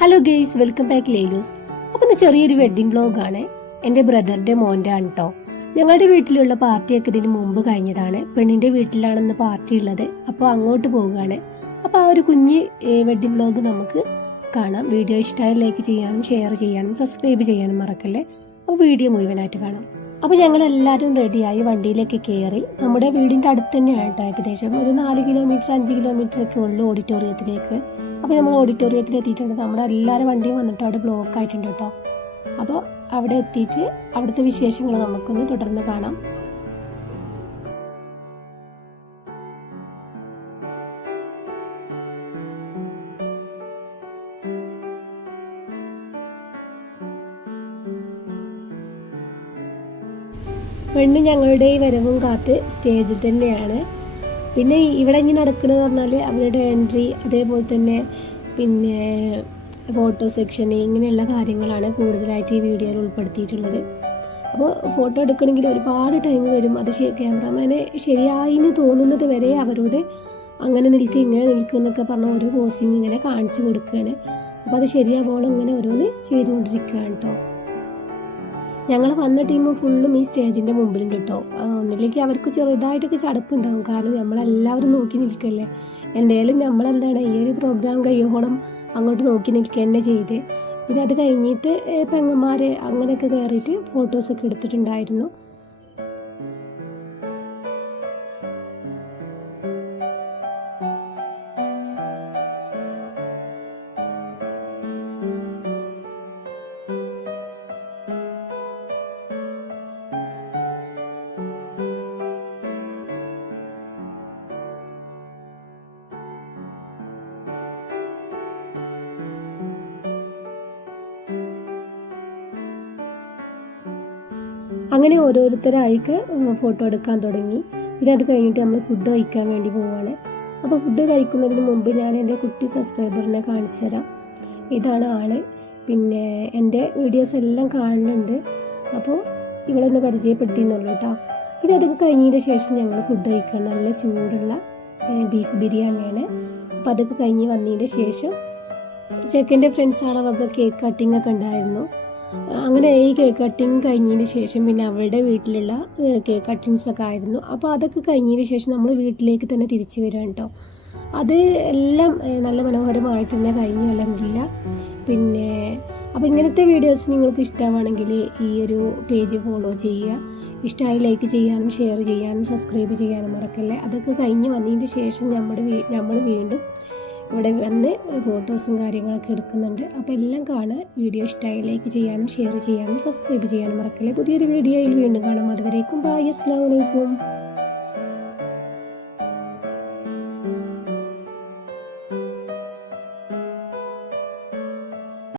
Hello guys, welcome back ലേലൂസ്. അപ്പോൾ ഇന്ന് ചെറിയൊരു വെഡ്ഡിംഗ് വ്ലോഗാണ്. എൻ്റെ ബ്രദറിൻ്റെ മോൻ്റെ ആണ് കേട്ടോ. ഞങ്ങളുടെ വീട്ടിലുള്ള പാർട്ടിയൊക്കെ ഇതിന് മുമ്പ് കഴിഞ്ഞതാണ്. പെണ്ണിൻ്റെ വീട്ടിലാണെന്ന് പാർട്ടി ഉള്ളത്. അപ്പോൾ അങ്ങോട്ട് പോവുകയാണ്. അപ്പോൾ ആ ഒരു കുഞ്ഞ് വെഡ്ഡിംഗ് വ്ലോഗ് നമുക്ക് കാണാം. വീഡിയോ ഇഷ്ടമായി ലൈക്ക് ചെയ്യാനും ഷെയർ ചെയ്യാനും സബ്സ്ക്രൈബ് ചെയ്യാനും മറക്കല്ലേ. അപ്പോൾ വീഡിയോ മുഴുവനായിട്ട് കാണാം. അപ്പോൾ ഞങ്ങളെല്ലാവരും റെഡിയായി വണ്ടിയിലേക്ക് കയറി. നമ്മുടെ വീടിൻ്റെ അടുത്ത് തന്നെയാണ് കേട്ടോ. ഏകദേശം ഒരു 4 കിലോമീറ്റർ 5 കിലോമീറ്റർ ഒക്കെ ഉള്ളൂ ഓഡിറ്റോറിയത്തിലേക്ക്. അപ്പോൾ നമ്മൾ ഓഡിറ്റോറിയത്തിൽ എത്തിയിട്ടുണ്ട്. നമ്മുടെ എല്ലാവരും വണ്ടിയും വന്നിട്ട് അവിടെ ബ്ലോക്ക് ആയിട്ടുണ്ട് കേട്ടോ. അപ്പോൾ അവിടെ എത്തിയിട്ട് അവിടുത്തെ വിശേഷങ്ങൾ നമുക്കൊന്ന് തുടർന്ന് കാണാം. പെണ്ണ് ഞങ്ങളുടെ ഈ വരവും കാത്ത് സ്റ്റേജിൽ തന്നെയാണ്. പിന്നെ ഇവിടെ ഇങ്ങനെ നടക്കുന്നത് പറഞ്ഞാൽ അവരുടെ എൻട്രി, അതേപോലെ തന്നെ പിന്നെ ഫോട്ടോ സെക്ഷൻ, ഇങ്ങനെയുള്ള കാര്യങ്ങളാണ് കൂടുതലായിട്ട് ഈ വീഡിയോയിൽ ഉൾപ്പെടുത്തിയിട്ടുള്ളത്. അപ്പോൾ ഫോട്ടോ എടുക്കണമെങ്കിൽ ഒരുപാട് ടൈം വരും. അത് ക്യാമറാമാനെ ശരിയായി എന്ന് തോന്നുന്നത് വരെ അവരോട് അങ്ങനെ നിൽക്കുക ഇങ്ങനെ നിൽക്കുക എന്നൊക്കെ പറഞ്ഞ ഓരോ പോസിങ് ഇങ്ങനെ കാണിച്ചു കൊടുക്കുകയാണ്. അപ്പോൾ അത് ശരിയാവോളം ഇങ്ങനെ ഓരോന്ന് ചെയ്തുകൊണ്ടിരിക്കുകയാണ് കേട്ടോ. ഞങ്ങൾ വന്ന ടീം ഫുള്ളും ഈ സ്റ്റേജിൻ്റെ മുമ്പിലുണ്ട് കേട്ടോ. ഒന്നില്ലെങ്കിൽ അവർക്ക് ചെറുതായിട്ടൊക്കെ ചടപ്പുണ്ടാവും. കാരണം നമ്മളെല്ലാവരും നോക്കി നിൽക്കല്ലേ. എന്തായാലും നമ്മളെന്താണ് ഈ ഒരു പ്രോഗ്രാം കഴിയോളം അങ്ങോട്ട് നോക്കി നിൽക്കുക തന്നെ ചെയ്ത്. പിന്നെ അത് കഴിഞ്ഞിട്ട് പെങ്ങന്മാർ അങ്ങനെയൊക്കെ കയറിയിട്ട് ഫോട്ടോസൊക്കെ എടുത്തിട്ടുണ്ടായിരുന്നു. അങ്ങനെ ഓരോരുത്തരായിട്ട് ഫോട്ടോ എടുക്കാൻ തുടങ്ങി. പിന്നെ അത് കഴിഞ്ഞിട്ട് നമ്മൾ ഫുഡ് കഴിക്കാൻ വേണ്ടി പോവുകയാണ്. അപ്പോൾ ഫുഡ് കഴിക്കുന്നതിന് മുമ്പ് ഞാൻ എൻ്റെ കുട്ടി സബ്സ്ക്രൈബറിനെ കാണിച്ചു തരാം. ഇതാണ് ആള്. പിന്നെ എൻ്റെ വീഡിയോസ് എല്ലാം കാണുന്നുണ്ട്. അപ്പോൾ ഇവളൊന്ന് പരിചയപ്പെടുത്തിയെന്നുള്ളൂ കേട്ടോ. പിന്നെ അതൊക്കെ കഴിഞ്ഞതിന് ശേഷം ഞങ്ങൾ ഫുഡ് കഴിക്കണം. നല്ല ചൂടുള്ള ബീഫ് ബിരിയാണിയാണ്. അപ്പോൾ അതൊക്കെ കഴിഞ്ഞ് വന്നതിൻ്റെ ശേഷം ചെക്കൻ്റെ ഫ്രണ്ട്സാളെ വക കേക്ക് കട്ടിംഗ് ഒക്കെ ഉണ്ടായിരുന്നു. അങ്ങനെ ഈ കേക്ക് കട്ടിങ് കഴിഞ്ഞതിന് ശേഷം പിന്നെ അവളുടെ വീട്ടിലുള്ള കേക്ക് കട്ടിങ്സ് ഒക്കെ ആയിരുന്നു. അപ്പോൾ അതൊക്കെ കഴിഞ്ഞതിന് ശേഷം നമ്മൾ വീട്ടിലേക്ക് തന്നെ തിരിച്ചു വരാം കേട്ടോ. അത് എല്ലാം നല്ല മനോഹരമായിട്ട് തന്നെ കഴിഞ്ഞു അൽഹംദുലില്ലാ. പിന്നെ അപ്പോൾ ഇങ്ങനത്തെ വീഡിയോസ് നിങ്ങൾക്ക് ഇഷ്ടമാണെങ്കിൽ ഈ ഒരു പേജ് ഫോളോ ചെയ്യുക. ഇഷ്ടമായി ലൈക്ക് ചെയ്യാനും ഷെയർ ചെയ്യാനും സബ്സ്ക്രൈബ് ചെയ്യാനും മറക്കല്ലേ. അതൊക്കെ കഴിഞ്ഞ് വന്നതിന് ശേഷം നമ്മൾ വീണ്ടും ഇവിടെ വന്ന് ഫോട്ടോസും കാര്യങ്ങളൊക്കെ എടുക്കുന്നുണ്ട്. അപ്പോൾ എല്ലാം കാണാൻ വീഡിയോ ഇഷ്ടമായി ലൈക്ക് ചെയ്യാനും ഷെയർ ചെയ്യാനും സബ്സ്ക്രൈബ് ചെയ്യാനും മറക്കല്ലേ. പുതിയൊരു വീഡിയോയിൽ വീണ്ടും കാണാം. അതുവരേക്കും ബൈ, അസ്സലാമു അലൈക്കും.